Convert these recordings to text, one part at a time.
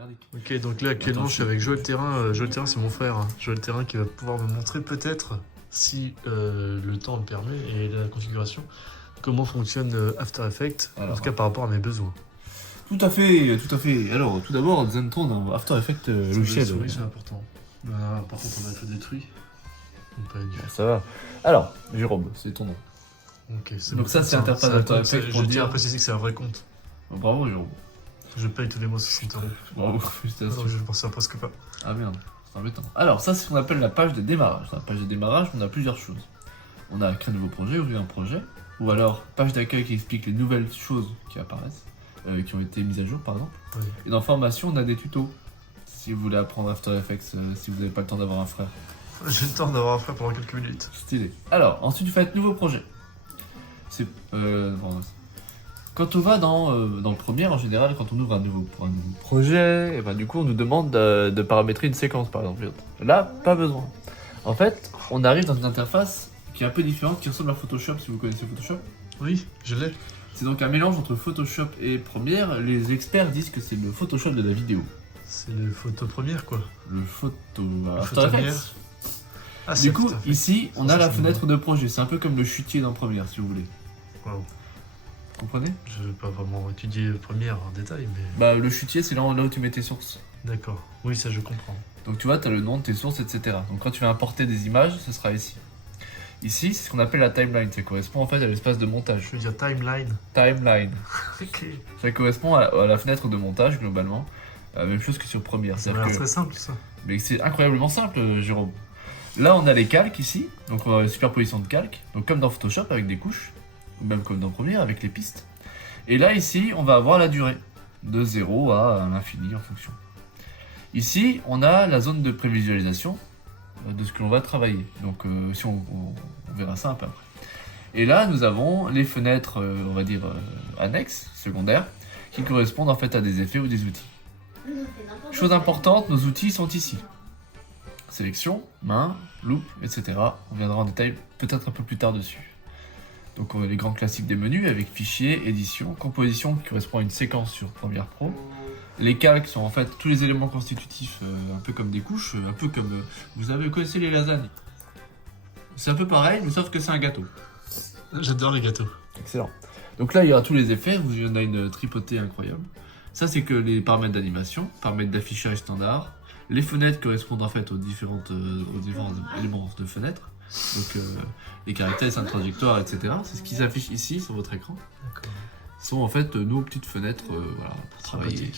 merdique. Ok, donc là actuellement je suis avec Joël Terrain. Joël Terrain c'est mon frère. Joël Terrain qui va pouvoir me montrer peut-être, si le temps le permet et la configuration, comment fonctionne After Effects, en tout cas par rapport à mes besoins. Tout à fait, tout à fait. Alors, tout d'abord, Zenton dans After Effects logiciel. Oui, c'est important. Par contre, on a tout détruit. Ça va. Alors, Jérôme, c'est ton nom. Ok, c'est donc bon, ça, c'est interface After Effects. Je tiens à préciser que c'est un vrai compte. Bravo, Jérôme. Je paye tous les mois 60 euros. Bravo, félicitations. Non, je pensais presque pas. Ah merde, c'est embêtant. Alors, ça, c'est ce qu'on appelle la page de démarrage. Dans la page de démarrage, on a plusieurs choses. On a créé un nouveau projet, ouvrir un projet, ou alors page d'accueil qui explique les nouvelles choses qui apparaissent, qui ont été mises à jour, par exemple. Oui. Et dans formation, on a des tutos. Si vous voulez apprendre After Effects, si vous n'avez pas le temps d'avoir un frère. J'ai le temps d'avoir un frère pendant quelques minutes. Stylé. Alors, ensuite, tu fais un nouveau projet. C'est. Quand on va dans le premier, en général, quand on ouvre un nouveau projet, et ben, du coup, on nous demande de paramétrer une séquence, par exemple. Là, pas besoin. En fait, on arrive dans une interface qui est un peu différente, qui ressemble à Photoshop, si vous connaissez Photoshop. Oui, je l'ai. C'est donc un mélange entre Photoshop et Premiere. Les experts disent que c'est le Photoshop de la vidéo. C'est le photo première, quoi. Le photo... Photo Effects. Ah, du coup, ici, on a la fenêtre de projet. C'est un peu comme le chutier dans Premiere, si vous voulez. Wow. Vous comprenez? Je vais pas vraiment étudier Première en détail, mais... Bah, le chutier, c'est là où tu mets tes sources. D'accord. Oui, ça, je comprends. Donc, tu vois, tu as le nom de tes sources, etc. Donc, quand tu vas importer des images, ce sera ici. Ici, c'est ce qu'on appelle la timeline. Ça correspond en fait à l'espace de montage. Je veux dire timeline. Timeline. Ok. Ça correspond à la fenêtre de montage, globalement. Même chose que sur Premiere. Ça a l'air très simple, ça. Mais c'est incroyablement simple, Jérôme. Là, on a les calques ici, donc superposition de calques, donc comme dans Photoshop avec des couches, ou même comme dans Premiere avec les pistes. Et là, ici, on va avoir la durée, de 0 à l'infini en fonction. Ici, on a la zone de prévisualisation de ce que l'on va travailler. Donc, si on verra ça un peu après. Et là, nous avons les fenêtres, on va dire, annexes, secondaires, qui correspondent en fait à des effets ou des outils. Chose importante, nos outils sont ici. Sélection, main, loupe, etc. On viendra en détail peut-être un peu plus tard dessus. Donc les grands classiques des menus avec fichier, édition, composition qui correspond à une séquence sur Premiere Pro. Les calques sont en fait tous les éléments constitutifs, un peu comme des couches, un peu comme... vous connaissez les lasagnes. C'est un peu pareil, mais sauf que c'est un gâteau. J'adore les gâteaux. Excellent. Donc là, il y aura tous les effets, il y en a une tripotée incroyable. Ça, c'est que les paramètres d'animation, paramètres d'affichage standard. Les fenêtres correspondent en fait aux différents éléments de fenêtres. Donc les caractères, les trajectoires, etc. C'est ce qui s'affiche ici sur votre écran. D'accord. Ce sont en fait nos petites fenêtres voilà, pour travailler.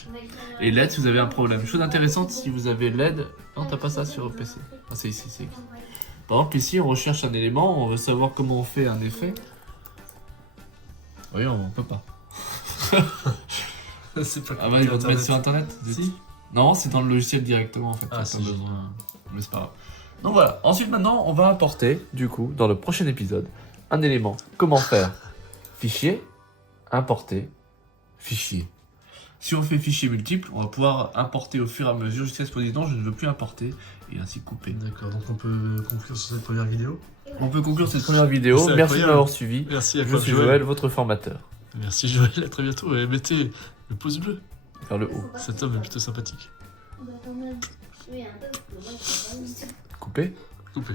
Et LED, si vous avez un problème. Chose intéressante, si vous avez LED... Non, t'as pas ça sur PC. Ah, c'est ici, c'est écrit. Par exemple, ici, on recherche un élément, on veut savoir comment on fait un effet. Oui, on peut pas. C'est pas Ah bah, ils vont te mettre sur internet. Si. Non, c'est dans le logiciel directement en fait. Ah, c'est génial. Mais c'est pas grave. Donc voilà. Ensuite, maintenant, on va importer, du coup, dans le prochain épisode, un élément. Comment faire? Fichier, importer, fichier. Si on fait fichier multiple, on va pouvoir importer au fur et à mesure jusqu'à ce qu'on dise non, je ne veux plus importer et ainsi couper. D'accord, donc on peut conclure sur cette première vidéo. On peut conclure cette première vidéo. C'est Merci de incroyable. m'avoir suivi. Merci à Je toi, suis Joël, votre formateur. Merci Joël, à très bientôt et mettez le pouce bleu. Vers le haut. Cet homme est plutôt sympathique. Couper. Coupé.